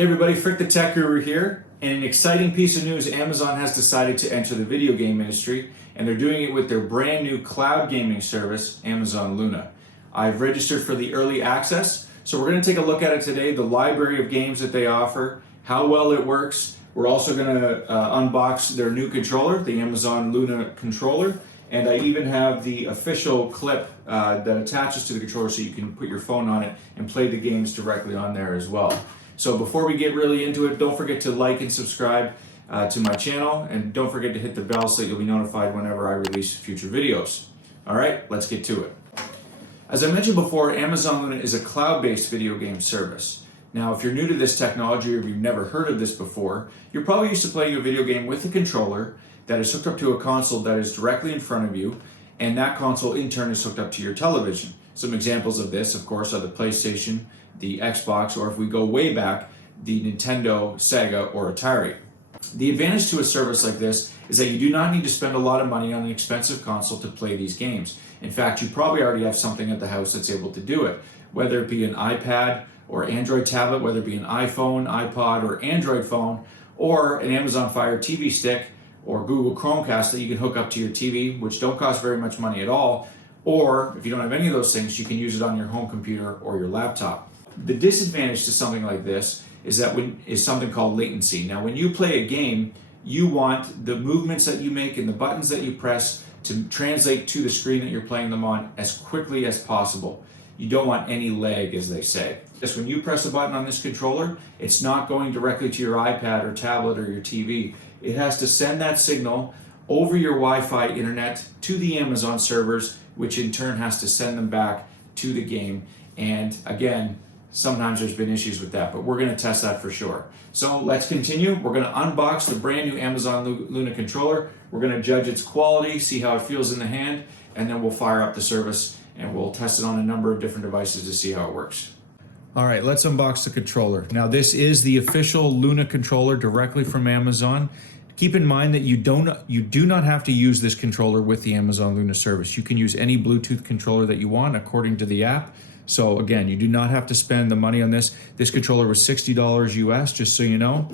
Hey everybody, Frick the Tech Guru here. And an exciting piece of news, Amazon has decided to enter the video game industry, and they're doing it with their brand new cloud gaming service, Amazon Luna. I've registered for the early access, so we're going to take a look at it today, the library of games that they offer, how well it works. We're also going to unbox their new controller, the Amazon Luna controller, and I even have the official clip that attaches to the controller so you can put your phone on it and play the games directly on there as well. So before we get really into it, don't forget to like and subscribe to my channel, and don't forget to hit the bell so you'll be notified whenever I release future videos. All right, let's get to it. As I mentioned before, Amazon Luna is a cloud-based video game service. Now, if you're new to this technology or if you've never heard of this before, you're probably used to playing a video game with a controller that is hooked up to a console that is directly in front of you, and that console in turn is hooked up to your television. Some examples of this, of course, are the PlayStation, the Xbox, or if we go way back, the Nintendo, Sega, or Atari. The advantage to a service like this is that you do not need to spend a lot of money on an expensive console to play these games. In fact, you probably already have something at the house that's able to do it, whether it be an iPad or Android tablet, whether it be an iPhone, iPod, or Android phone, or an Amazon Fire TV stick or Google Chromecast that you can hook up to your TV, which don't cost very much money at all. Or if you don't have any of those things, you can use it on your home computer or your laptop. The disadvantage to something like this is something called latency. Now, when you play a game, you want the movements that you make and the buttons that you press to translate to the screen that you're playing them on as quickly as possible. You don't want any lag, as they say. Just when you press a button on this controller, it's not going directly to your iPad or tablet or your TV. It has to send that signal over your Wi-Fi internet to the Amazon servers, which in turn has to send them back to the game. And again, sometimes there's been issues with that, but we're going to test that for sure. So let's continue. We're going to unbox the brand new Amazon Luna controller. We're going to judge its quality, see how it feels in the hand, and then we'll fire up the service and we'll test it on a number of different devices to see how it works. All right, let's unbox the controller. Now, this is the official Luna controller directly from Amazon. Keep in mind that you do not have to use this controller with the Amazon Luna service. You can use any Bluetooth controller that you want according to the app. So again, you do not have to spend the money on this. This controller was $60 US, just so you know.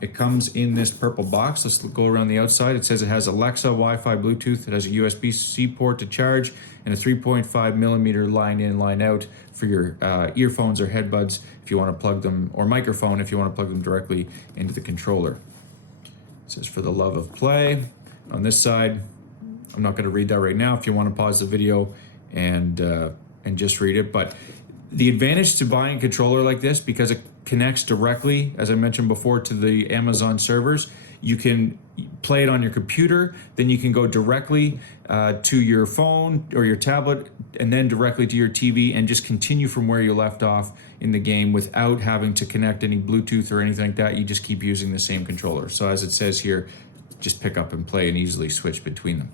It comes in this purple box. Let's go around the outside. It says it has Alexa, Wi-Fi, Bluetooth. It has a USB-C port to charge and a 3.5 millimeter line in, line out for your earphones or headbuds if you want to plug them, or microphone if you want to plug them directly into the controller. It says for the love of play. On this side, I'm not going to read that right now. If you want to pause the video and just read it. But the advantage to buying a controller like this, because it connects directly, as I mentioned before, to the Amazon servers, you can play it on your computer, then you can go directly to your phone or your tablet, and then directly to your TV and just continue from where you left off in the game without having to connect any Bluetooth or anything like that. You just keep using the same controller. So as it says here, just pick up and play and easily switch between them.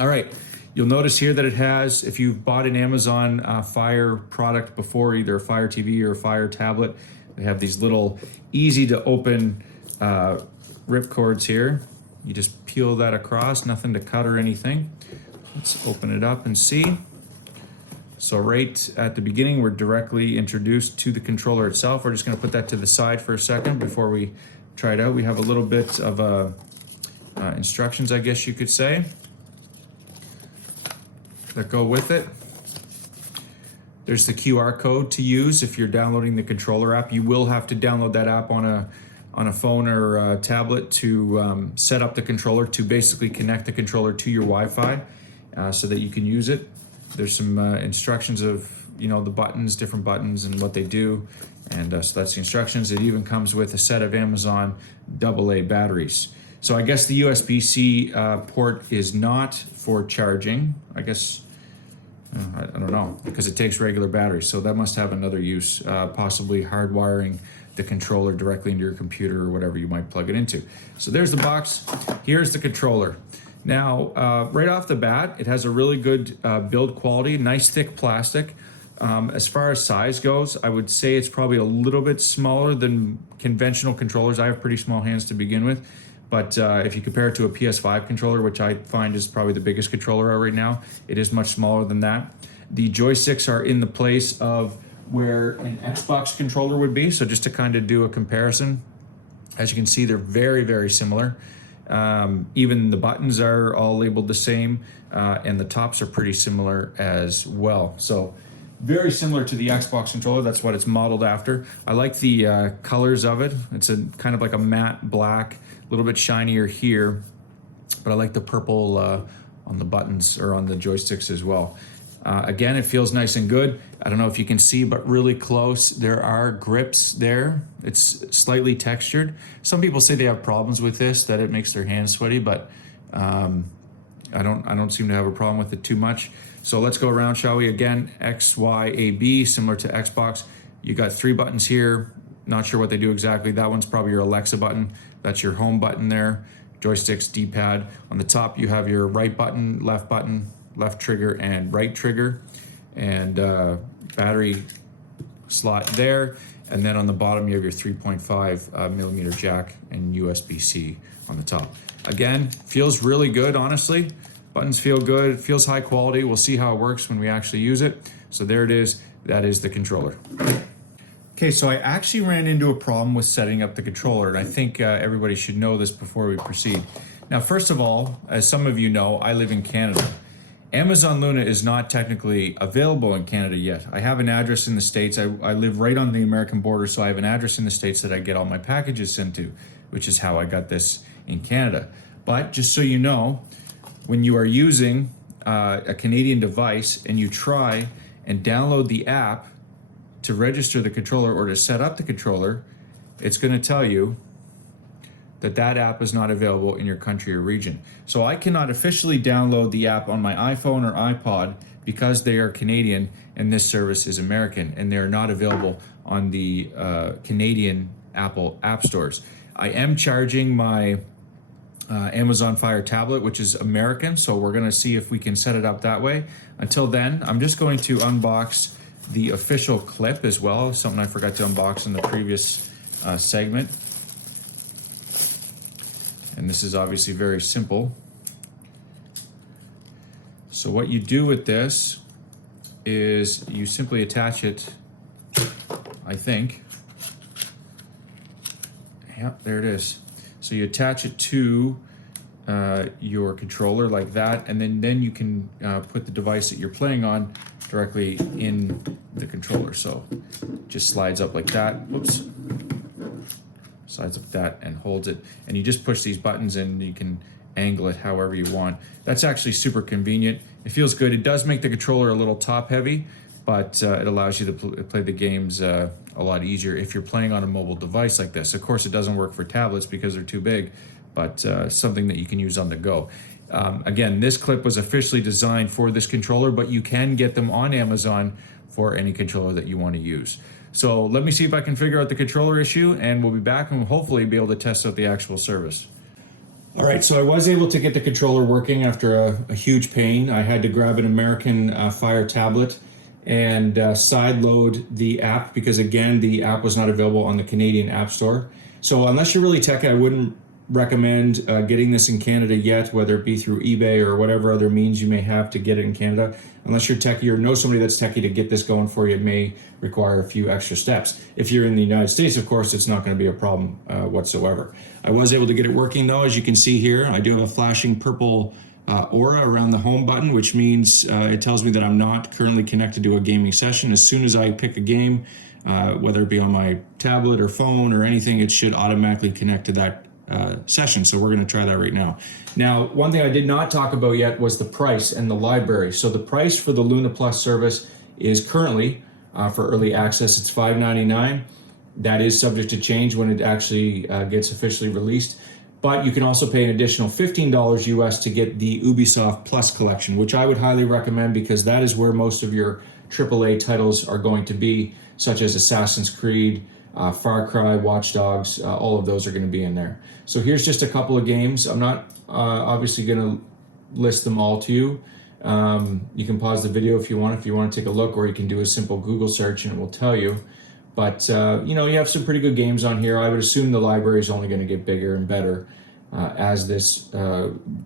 All right. You'll notice here that it has, if you've bought an Amazon Fire product before, either a Fire TV or a Fire tablet, they have these little easy to open rip cords here. You just peel that across, nothing to cut or anything. Let's open it up and see. So right at the beginning, we're directly introduced to the controller itself. We're just going to put that to the side for a second before we try it out. We have a little bit of instructions, I guess you could say, that go with it. There's the QR code to use if you're downloading the controller app. You will have to download that app on a phone or a tablet to set up the controller, to basically connect the controller to your Wi-Fi so that you can use it. There's some instructions of the buttons, different buttons and what they do, and so that's the instructions. It even comes with a set of Amazon AA batteries. So I guess the USB-C port is not for charging. I guess, I don't know, because it takes regular batteries. So that must have another use, possibly hardwiring the controller directly into your computer or whatever you might plug it into. So there's the box. Here's the controller. Now, right off the bat, it has a really good build quality, nice thick plastic. As far as size goes, I would say it's probably a little bit smaller than conventional controllers. I have pretty small hands to begin with. But if you compare it to a PS5 controller, which I find is probably the biggest controller out right now, it is much smaller than that. The joysticks are in the place of where an Xbox controller would be. So just to kind of do a comparison, as you can see, they're very, very similar. Even the buttons are all labeled the same, and the tops are pretty similar as well. So very similar to the Xbox controller. That's what it's modeled after. I like the colors of it. It's a kind of like a matte black, a little bit shinier here, but I like the purple on the buttons or on the joysticks as well. Again, it feels nice and good. I don't know if you can see, but really close, there are grips there. It's slightly textured. Some people say they have problems with this, that it makes their hands sweaty, but I don't seem to have a problem with it too much. So let's go around, shall we? Again, X, Y, A, B, similar to Xbox. You got 3 buttons here. Not sure what they do exactly. That one's probably your Alexa button. That's your home button there. Joysticks, D-pad. On the top, you have your right button, left trigger, and right trigger. And battery slot there. And then on the bottom, you have your 3.5 millimeter jack and USB-C on the top. Again, feels really good, honestly. Buttons feel good, feels high quality. We'll see how it works when we actually use it. So there it is, that is the controller. Okay, so I actually ran into a problem with setting up the controller, and I think everybody should know this before we proceed. Now, first of all, as some of you know, I live in Canada. Amazon Luna is not technically available in Canada yet. I have an address in the States. I live right on the American border, so I have an address in the States that I get all my packages sent to, which is how I got this in Canada. But just so you know, when you are using a Canadian device and you try and download the app to register the controller or to set up the controller, it's going to tell you that that app is not available in your country or region. So I cannot officially download the app on my iPhone or iPod because they are Canadian and this service is American, and they are not available on the Canadian Apple app stores. I am charging my Amazon Fire tablet, which is American, so we're gonna see if we can set it up that way. Until then, I'm just going to unbox the official clip as well, something I forgot to unbox in the previous segment. And this is obviously very simple. So what you do with this is you simply attach it, I think. Yep, there it is. So you attach it to your controller like that, and then you can put the device that you're playing on directly in the controller. So it just slides up like that. Whoops. Slides up that and holds it, and you just push these buttons and you can angle it however you want. That's actually super convenient. It feels good. It does make the controller a little top heavy, but it allows you to play the games a lot easier if you're playing on a mobile device like this. Of course, it doesn't work for tablets because they're too big, but something that you can use on the go. Again, this clip was officially designed for this controller, but you can get them on Amazon for any controller that you want to use. So let me see if I can figure out the controller issue, and we'll be back and we'll hopefully be able to test out the actual service. All right, so I was able to get the controller working after a huge pain. I had to grab an American Fire tablet and sideload the app because, again, the app was not available on the Canadian App Store. So unless you're really techy, I wouldn't recommend getting this in Canada yet, whether it be through eBay or whatever other means you may have to get it in Canada. Unless you're techie or know somebody that's techie to get this going for you, it may require a few extra steps. If you're in the United States, of course, it's not going to be a problem whatsoever. I was able to get it working though, as you can see here. I do have a flashing purple aura around the home button, which means it tells me that I'm not currently connected to a gaming session. As soon as I pick a game, whether it be on my tablet or phone or anything, it should automatically connect to that session. So we're going to try that right now. Now, one thing I did not talk about yet was the price and the library. So the price for the Luna Plus service is currently for early access, it's $5.99. That is subject to change when it actually gets officially released. But you can also pay an additional $15 US to get the Ubisoft Plus collection, which I would highly recommend because that is where most of your AAA titles are going to be, such as Assassin's Creed, Far Cry, Watch Dogs, all of those are going to be in there. So here's just a couple of games. I'm not obviously going to list them all to you. You can pause the video if you want to take a look, or you can do a simple Google search and it will tell you. But you know, you have some pretty good games on here. I would assume the library is only going to get bigger and better as this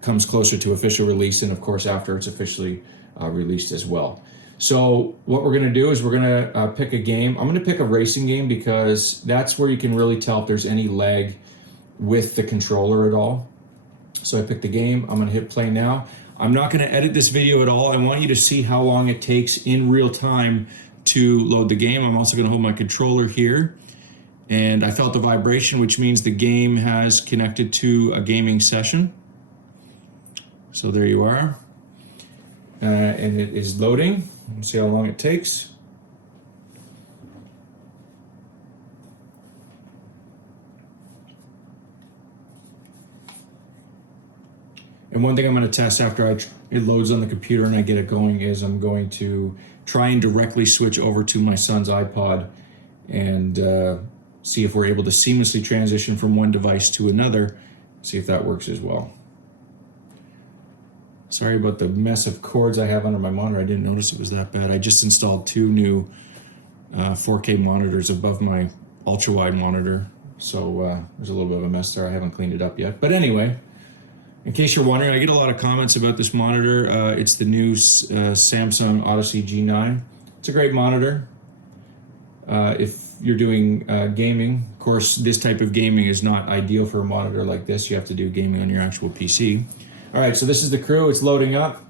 comes closer to official release, and of course after it's officially released as well. So what we're gonna do is we're gonna pick a game. I'm gonna pick a racing game because that's where you can really tell if there's any lag with the controller at all. So I picked the game. I'm gonna hit play now. I'm not gonna edit this video at all. I want you to see how long it takes in real time to load the game. I'm also gonna hold my controller here, and I felt the vibration, which means the game has connected to a gaming session. So there you are. And it is loading. Let's see how long it takes. And one thing I'm going to test after it loads on the computer and I get it going is I'm going to try and directly switch over to my son's iPod and see if we're able to seamlessly transition from one device to another, see if that works as well. Sorry about the mess of cords I have under my monitor. I didn't notice it was that bad. I just installed 2 new 4K monitors above my ultra-wide monitor. So there's a little bit of a mess there. I haven't cleaned it up yet. But anyway, in case you're wondering, I get a lot of comments about this monitor. It's the new Samsung Odyssey G9. It's a great monitor. If you're doing gaming, of course, this type of gaming is not ideal for a monitor like this. You have to do gaming on your actual PC. All right, so this is the crew. It's loading up.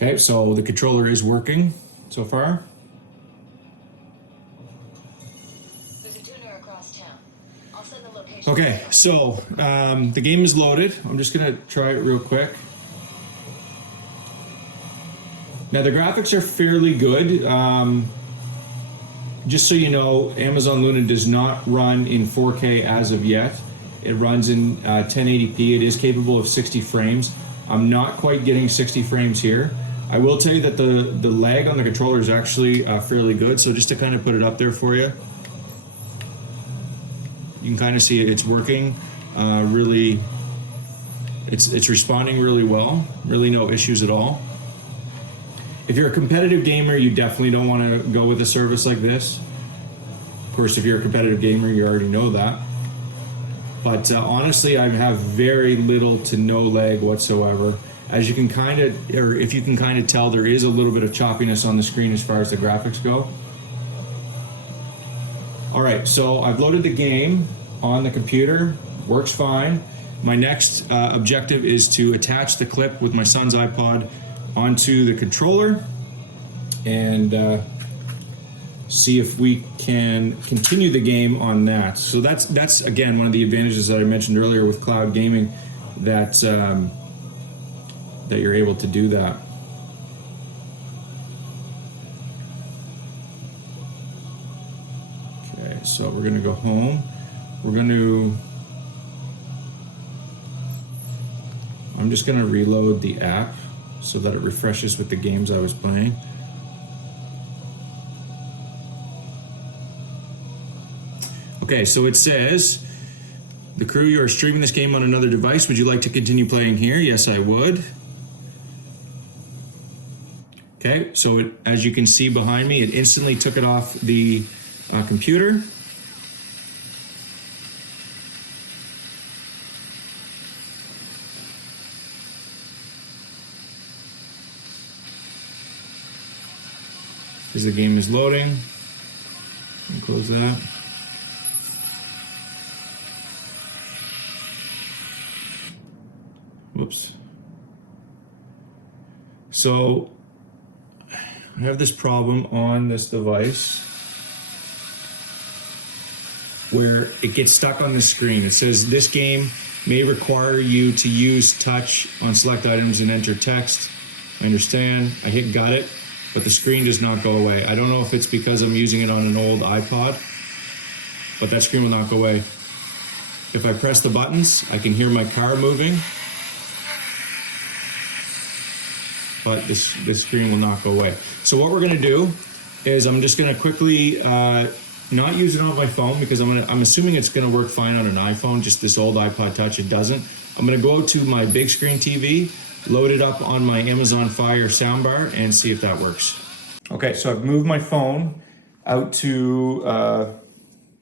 Okay, so the controller is working so far. There's a tuner across town. I'll send the location. Okay, so the game is loaded. I'm just gonna try it real quick. Now the graphics are fairly good. Just so you know, Amazon Luna does not run in 4K as of yet. It runs in 1080p. It is capable of 60 frames. I'm not quite getting 60 frames here. I will tell you that the lag on the controller is actually fairly good. So just to kind of put it up there for you, you can kind of see it's working really. It's responding really well. Really no issues at all. If you're a competitive gamer, you definitely don't want to go with a service like this. Of course, if you're a competitive gamer, you already know that. But honestly, I have very little to no lag whatsoever. As you can kind of, or if you can kind of tell, there is a little bit of choppiness on the screen as far as the graphics go. All right, so I've loaded the game on the computer, works fine. My next objective is to attach the clip with my son's iPod onto the controller and see if we can continue the game on that. So that's again one of the advantages that I mentioned earlier with cloud gaming, that that you're able to do that. Okay, so we're gonna go home. I'm just gonna reload the app so that it refreshes with the games I was playing. Okay, so it says, the crew, you are streaming this game on another device. Would you like to continue playing here? Yes, I would. Okay, so it, as you can see behind me, it instantly took it off the computer. As the game is loading, and close that. Whoops. So I have this problem on this device where it gets stuck on the screen. It says this game may require you to use touch on select items and enter text. I understand. I hit got it, but the screen does not go away. I don't know if it's because I'm using it on an old iPod, but that screen will not go away. If I press the buttons, I can hear my car moving, but this screen will not go away. So what we're gonna do is I'm just gonna quickly not use it on my phone because I'm assuming it's gonna work fine on an iPhone, just this old iPod Touch, it doesn't. I'm gonna go to my big screen TV, load it up on my Amazon Fire soundbar and see if that works. Okay, so I've moved my phone out to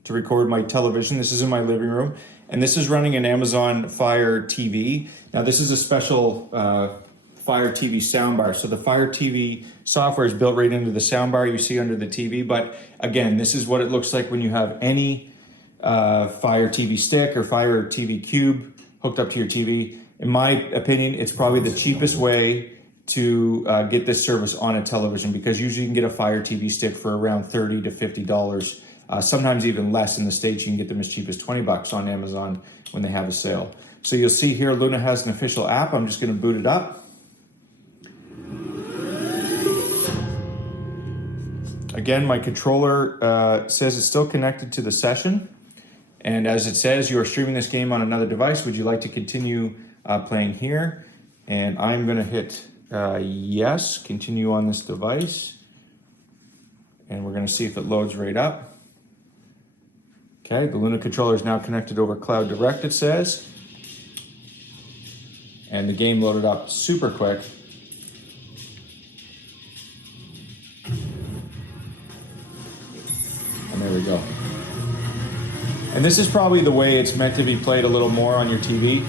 record my television. This is in my living room, and this is running an Amazon Fire TV. Now this is a special Fire TV soundbar. So the Fire TV software is built right into the soundbar you see under the TV. But again, this is what it looks like when you have any Fire TV stick or Fire TV cube hooked up to your TV. In my opinion, it's probably the cheapest way to get this service on a television, because usually you can get a Fire TV stick for around $30 to $50. Sometimes even less. In the States, you can get them as cheap as $20 on Amazon when they have a sale. So you'll see here, Luna has an official app. I'm just gonna boot it up. Again, my controller says it's still connected to the session. And as it says, you are streaming this game on another device. Would you like to continue playing here? And I'm gonna hit yes, continue on this device. And we're gonna see if it loads right up. Okay, the Luna controller is now connected over Cloud Direct, it says. And the game loaded up super quick. And there we go. And this is probably the way it's meant to be played, a little more on your TV.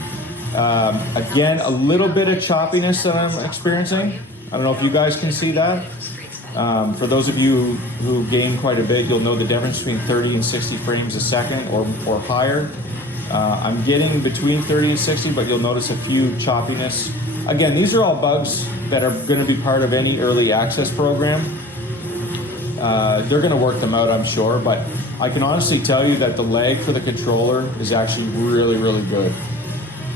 Again, a little bit of choppiness that I'm experiencing. I don't know if you guys can see that. For those of you who game quite a bit, you'll know the difference between 30 and 60 frames a second or higher. I'm getting between 30 and 60, but you'll notice a few choppiness. Again, these are all bugs that are going to be part of any early access program. They're going to work them out, I'm sure, but I can honestly tell you that the lag for the controller is actually really, really good.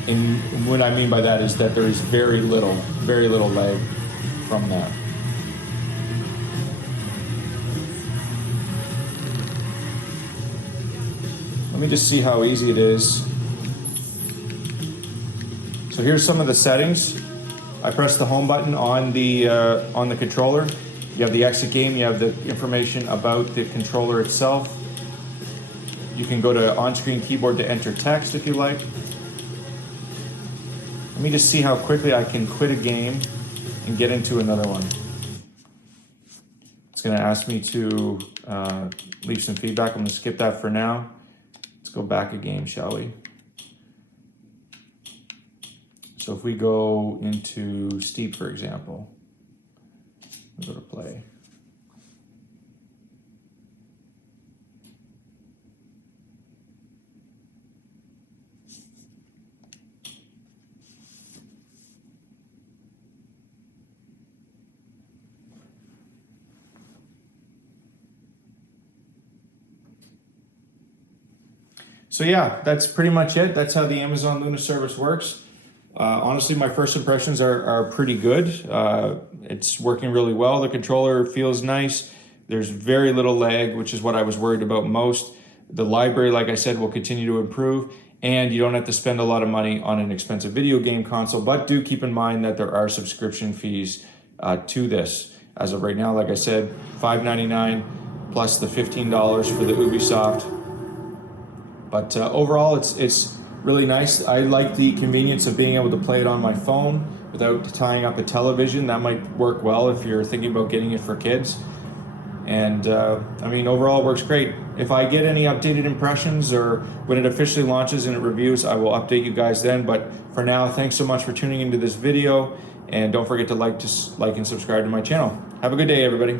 And what I mean by that is that there is very little lag from that. Let me just see how easy it is. So here's some of the settings. I press the home button on the controller. You have the exit game, you have the information about the controller itself. You can go to on-screen keyboard to enter text if you like. Let me just see how quickly I can quit a game and get into another one. It's gonna ask me to leave some feedback. I'm gonna skip that for now. Let's go back a game, shall we? So if we go into Steep, for example, we'll go to play. So yeah, that's pretty much it. That's how the Amazon Luna service works. Honestly, my first impressions are pretty good. It's working really well. The controller feels nice. There's very little lag, which is what I was worried about most. The library, like I said, will continue to improve, and you don't have to spend a lot of money on an expensive video game console, but do keep in mind that there are subscription fees to this. As of right now, like I said, $5.99 plus the $15 for the Ubisoft. But overall, it's really nice. I like the convenience of being able to play it on my phone without tying up a television. That might work well if you're thinking about getting it for kids. And I mean, overall, it works great. If I get any updated impressions or when it officially launches and it reviews, I will update you guys then. But for now, thanks so much for tuning into this video. And don't forget to like and subscribe to my channel. Have a good day, everybody.